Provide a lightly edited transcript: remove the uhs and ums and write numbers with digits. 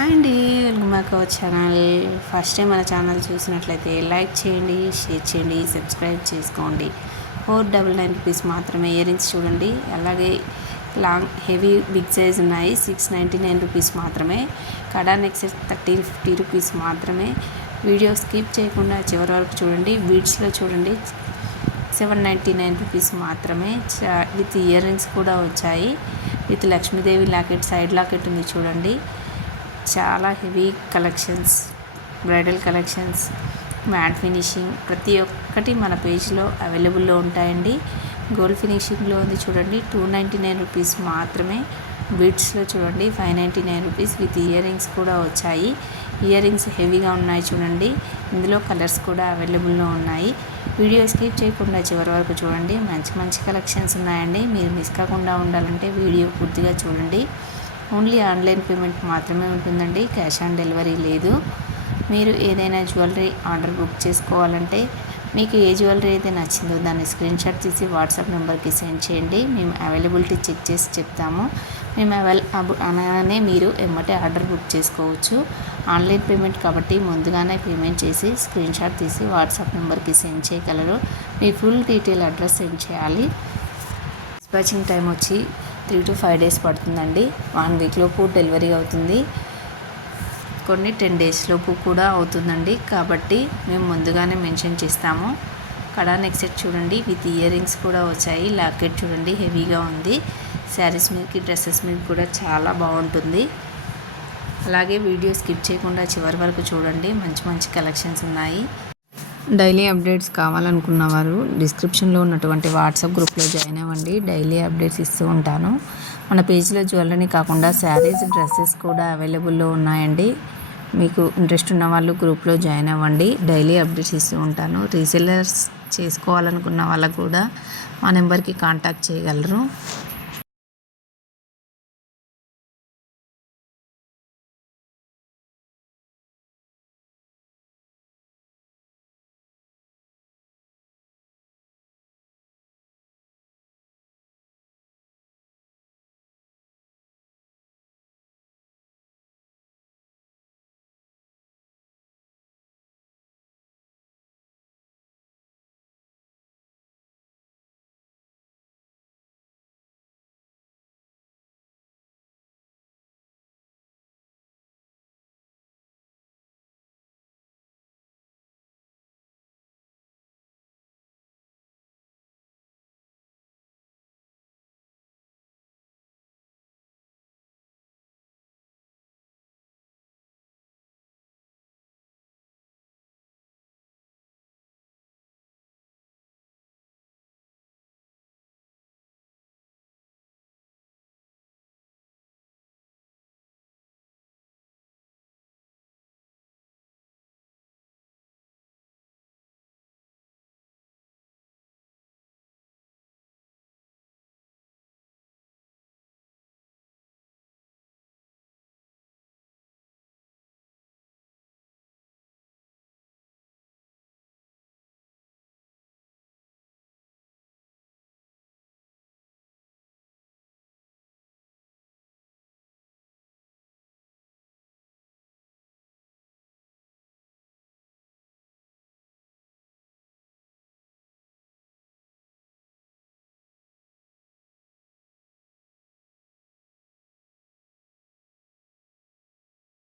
Hi అండి, welcome back our channel. First time మన channel చూసినట్లయితే లైక్ చేయండి, షేర్ చేయండి, సబ్స్క్రైబ్ చేసుకోండి. 499 రూపీస్ మాత్రమే ఇయర్ రింగ్స్ చూడండి. అలాగే లాంగ్ హెవీ బిగ్ సైజ్ ఉన్నాయి. 699 రూపీస్ మాత్రమే. కడా నెక్సెస్ 1350 రూపీస్ మాత్రమే. వీడియో స్కిప్ చేయకుండా చివరి వరకు చూడండి. బీడ్స్లో చూడండి 799 రూపీస్ మాత్రమే. విత్ ఇయర్ రింగ్స్ కూడా వచ్చాయి. With Lakshmidevi locket, side locket ఉంది చూడండి. చాలా heavy collections, bridal collections, matte finishing ప్రతి ఒక్కటి మన పేజ్లో అవైలబుల్లో ఉంటాయండి. గోల్డ్ ఫినిషింగ్లో ఉంది చూడండి 299 రూపీస్ మాత్రమే. బీడ్స్లో చూడండి 599 రూపీస్. విత్ ఇయర్ రింగ్స్ కూడా వచ్చాయి. ఇయర్ రింగ్స్ హెవీగా ఉన్నాయి చూడండి. ఇందులో కలర్స్ కూడా అవైలబుల్లో ఉన్నాయి. వీడియో స్కిప్ చేయకుండా చివరి వరకు చూడండి. మంచి మంచి కలెక్షన్స్ ఉన్నాయండి. మీరు మిస్ కాకుండా ఉండాలంటే వీడియో పూర్తిగా చూడండి. ఓన్లీ ఆన్లైన్ పేమెంట్ మాత్రమే ఉంటుందండి. క్యాష్ ఆన్ డెలివరీ లేదు. మీరు ఏదైనా జ్యువెలరీ ఆర్డర్ బుక్ చేసుకోవాలంటే మీకు ఏ జ్యువెలరీ అయితే నచ్చిందో దాన్ని స్క్రీన్ షాట్ తీసి వాట్సాప్ నెంబర్కి సెండ్ చేయండి. మేము అవైలబిలిటీ చెక్ చేసి చెప్తాము. మేము అనగానే మీరు ఎమ్మటే ఆర్డర్ బుక్ చేసుకోవచ్చు. ఆన్లైన్ పేమెంట్ కాబట్టి ముందుగానే పేమెంట్ చేసి స్క్రీన్ షాట్ తీసి వాట్సాప్ నెంబర్కి సెండ్ చేయగలరు. మీ ఫుల్ డీటెయిల్ అడ్రస్ సెండ్ చేయాలి. డిస్పాచింగ్ టైం వచ్చి 3 to 5 days పడుతుందండి. 1 week లోపు డెలివరీ అవుతుంది. కొన్ని 10 days లోపు కూడా అవుతుందండి. కాబట్టి మేము ముందుగానే మెన్షన్ చేస్తాము. కడా నెక్ సెట్ చూడండి. విత్ ఇయర్ రింగ్స్ కూడా వచ్చాయి. లాకెట్ చూడండి హెవీగా ఉంది. శారీస్ మీదకి, డ్రెస్సెస్ మీద కూడా చాలా బాగుంటుంది. అలాగే వీడియో స్కిప్ చేయకుండా చివరి వరకు చూడండి. మంచి మంచి కలెక్షన్స్ ఉన్నాయి. డైలీ అప్డేట్స్ కావాలనుకున్న వారు డిస్క్రిప్షన్లో ఉన్నటువంటి వాట్సాప్ గ్రూప్లో జాయిన్ అవ్వండి. డైలీ అప్డేట్స్ ఇస్తూ ఉంటాను. మన పేజ్లో జ్యువెలరీ కాకుండా శారీస్, డ్రెస్సెస్ కూడా అవైలబుల్లో ఉన్నాయండి. మీకు ఇంట్రెస్ట్ ఉన్న వాళ్ళు గ్రూప్లో జాయిన్ అవ్వండి. డైలీ అప్డేట్స్ ఇస్తూ ఉంటాను. రీసెల్లర్స్ చేసుకోవాలనుకున్న వాళ్ళకు కూడా మా నెంబర్కి కాంటాక్ట్ చేయగలరు.